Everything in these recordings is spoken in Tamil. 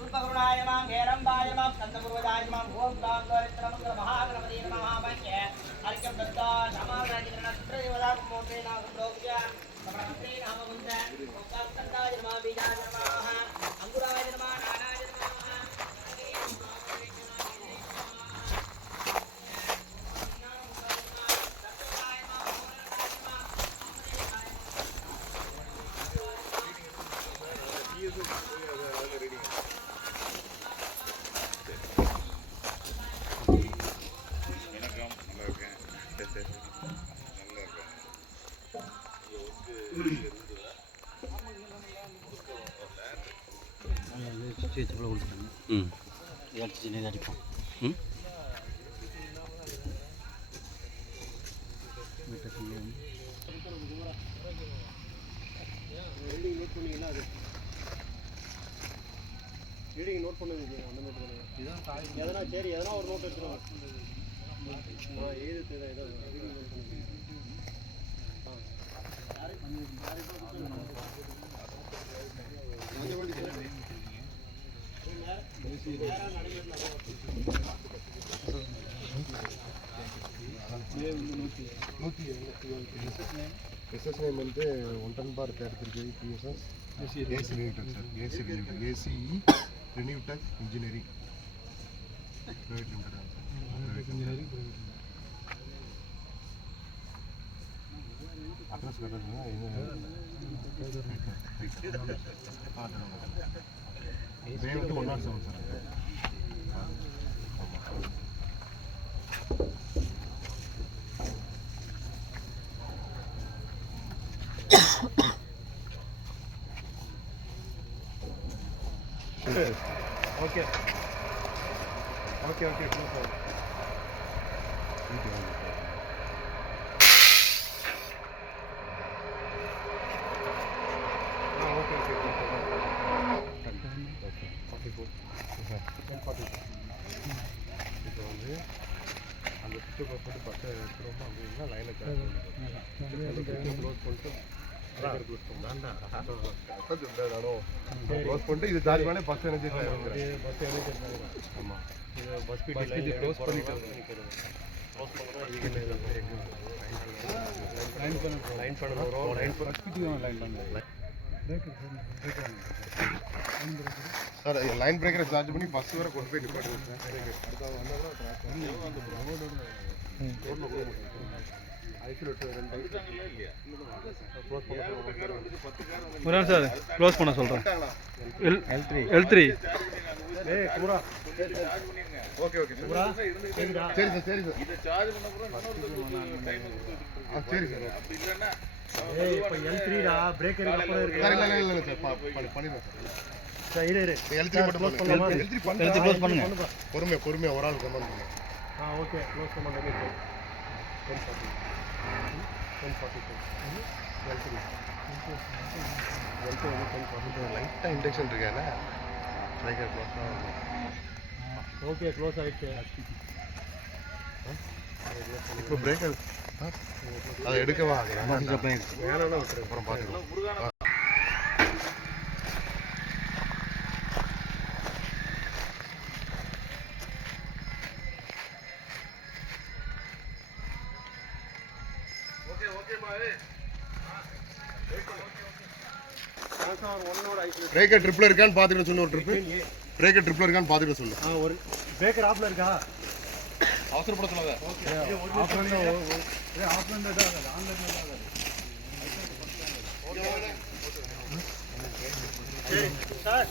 Surpagrunaaya mam, Herambaya mam, Sandapurvadaya mam, Om Tam Dvaritramangala Mahagravati Namaha Vakya, Arikam Datta, Shamarajana Sutrayavada Kumote Nagamrokya, Sabramatri Nahamavunta, Om Tam Sandaya Namah Vijaya Namaha, Anguraya Namah, Nanaya Namaha, reading note பண்ணுங்க அந்த நோட் பண்ணுங்க எதனா சரி எதனா ஒரு நோட் எடுத்துருவோம் எழுது ஏதோ ரீடிங் நோட் பண்ணுங்க SS name வந்து 110 bar 33 PSS AC Renewtech sir ACE Renewtech Engineering Private Limited Engineering address கரெக்ட்டா இது 107 sir Okay. இப்போ வந்து அந்த சுற்று போட்டு பட்டை எடுத்துருவோம் அப்படின்னா லைனை க்ளோஸ் பண்ணிட்டு க்ளோஸ் பண்ணிட்டு இது சார்ஜ் பண்ணி பஸ் எனர்ஜி பஸ் எனர்ஜி ஆமாம் இது பஸ் இது க்ளோஸ் பண்ணிட்டு லைன் பண்ண வரும் லைன் பண்ண சார் லைன் பிரேக்கரை சார்ஜ் பண்ணி பஸ் வரை கொண்டு போய் நிப்பாடுங்க சார் க்ளோஸ் பண்ண சொல்கிறேன் L3 ஓகே சரி சார் சரி சார் சரி சார் இப்போ L3டா பிரேக்கர் அப்புறம் இருக்கு இல்ல சார் பண்ணிடுறேன் சார் இரு L3 மட்டும் க்ளோஸ் பண்ணலாமா L3 க்ளோஸ் பண்ணுங்க பொறுமையா ஒரு ஆள் கமெண்ட் பண்ணுங்க ஓகே க்ளோஸ் பண்ணுங்க 1040 லைட்டா இன்டெக்ஷன் இருக்கேனா பிரேக்கர் க்ளோஸ் ஓகே க்ளோஸ் ஆயிடுச்சு இப்போ பிரேக்கர் அதை எடுக்கவா வேணாம் அப்புறம் பார்த்துக்கலாம் பிரேக்கர் ட்ரிப்ல இருக்கான்னு பாத்துட்டு சொல்லு ஒரு ட்ரிப் பிரேக்கர் ட்ரிப்ல இருக்கான்னு பாத்துட்டு சொல்லு ஒரு பிரேக்கர் ஆஃப்ல இருக்கா அவசரப்பட சொல்லாத ஓகே ஆஃப்ல ஆன்லைன்ல தான் சரி சார்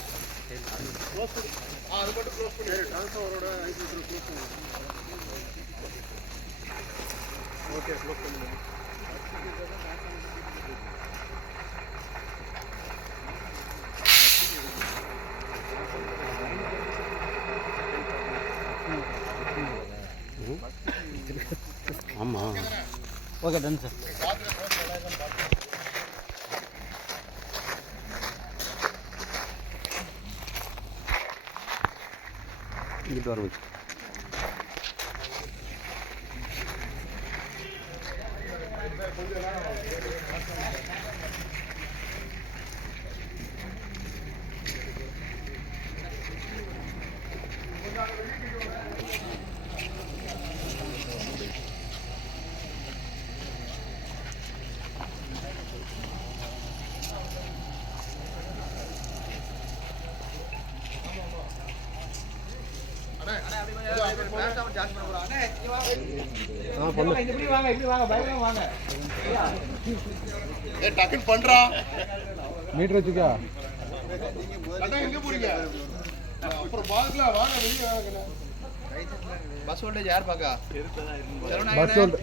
க்ளோஸ் பண்ணு அது மட்டும் க்ளோஸ் பண்ணு ட்ரான்ஸ்ஃபாரோட ஐபிஎஸ் க்ளோஸ் பண்ணு ஓகே க்ளோஸ் பண்ணு ஆமாம் ஓகே டன் சார் இங்கிட்டு வர வச்சு டக்குன்னு பண்றா மீட்டர் வச்சுக்கா எங்க போறீங்க அப்புறம் பாக்கலாம் வாங்க வெளியே வாங்க பஸ் வோல்டேஜ் யார் பாக்கா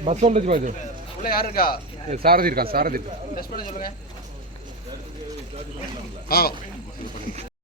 பஸ் வோல்டேஜ் பாரு உள்ள யார் இருக்கா சாரதி இருக்கான் சாரதி டெஸ்ட் பண்ண சொல்லுங்க ஆ